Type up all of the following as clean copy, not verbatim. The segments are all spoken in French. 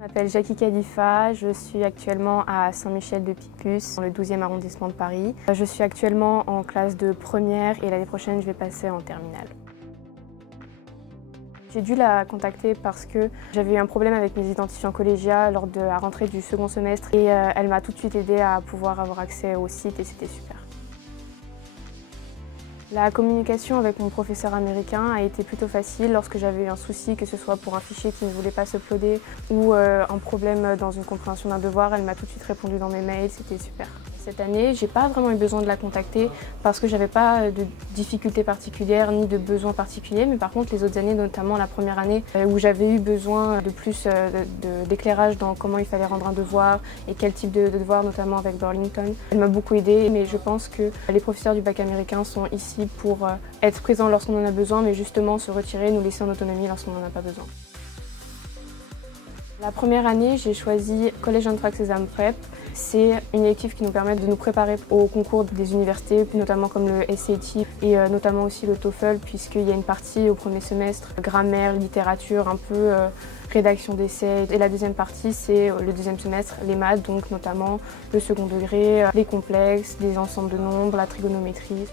Je m'appelle Jackie Khalifa, je suis actuellement à Saint-Michel-de-Picpus, dans le 12e arrondissement de Paris. Je suis actuellement en classe de première et l'année prochaine je vais passer en terminale. J'ai dû la contacter parce que j'avais eu un problème avec mes identifiants collégiats lors de la rentrée du second semestre et elle m'a tout de suite aidée à pouvoir avoir accès au site et c'était super. La communication avec mon professeur américain a été plutôt facile lorsque j'avais eu un souci, que ce soit pour un fichier qui ne voulait pas s'uploader ou un problème dans une compréhension d'un devoir. Elle m'a tout de suite répondu dans mes mails, c'était super. Cette année, j'ai pas vraiment eu besoin de la contacter parce que j'avais pas de difficultés particulières ni de besoins particuliers, mais par contre les autres années, notamment la première année où j'avais eu besoin de plus d'éclairage dans comment il fallait rendre un devoir et quel type de devoir, notamment avec Burlington, elle m'a beaucoup aidée, mais je pense que les professeurs du bac américain sont ici pour être présents lorsqu'on en a besoin, mais justement se retirer, nous laisser en autonomie lorsqu'on n'en a pas besoin. La première année, j'ai choisi College Entrance Exam Prep. C'est une élective qui nous permet de nous préparer aux concours des universités, notamment comme le SAT et notamment aussi le TOEFL, puisqu'il y a une partie au premier semestre, grammaire, littérature, un peu rédaction d'essais. Et la deuxième partie, c'est le deuxième semestre, les maths, donc notamment le second degré, les complexes, les ensembles de nombres, la trigonométrie.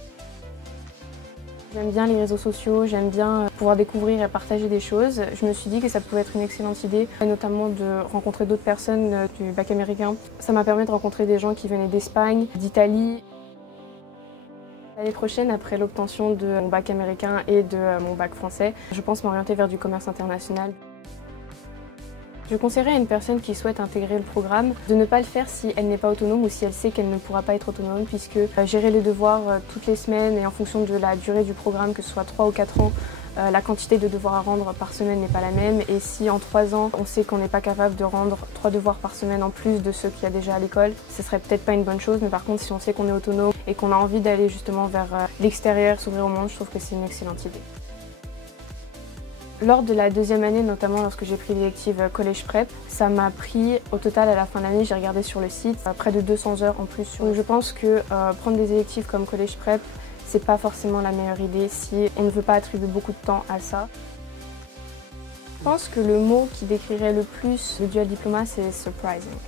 J'aime bien les réseaux sociaux, j'aime bien pouvoir découvrir et partager des choses. Je me suis dit que ça pouvait être une excellente idée, notamment de rencontrer d'autres personnes du bac américain. Ça m'a permis de rencontrer des gens qui venaient d'Espagne, d'Italie. L'année prochaine, après l'obtention de mon bac américain et de mon bac français, je pense m'orienter vers du commerce international. Je conseillerais à une personne qui souhaite intégrer le programme de ne pas le faire si elle n'est pas autonome ou si elle sait qu'elle ne pourra pas être autonome, puisque gérer les devoirs toutes les semaines et en fonction de la durée du programme, que ce soit 3 ou 4 ans, la quantité de devoirs à rendre par semaine n'est pas la même. Et si en 3 ans, on sait qu'on n'est pas capable de rendre 3 devoirs par semaine en plus de ceux qu'il y a déjà à l'école, ce serait peut-être pas une bonne chose. Mais par contre, si on sait qu'on est autonome et qu'on a envie d'aller justement vers l'extérieur, s'ouvrir au monde, je trouve que c'est une excellente idée. Lors de la deuxième année, notamment lorsque j'ai pris l'élective College Prep, ça m'a pris au total à la fin de l'année, j'ai regardé sur le site, près de 200 heures en plus. Donc je pense que prendre des électives comme College Prep, c'est pas forcément la meilleure idée si on ne veut pas attribuer beaucoup de temps à ça. Je pense que le mot qui décrirait le plus le dual diploma, c'est surprising.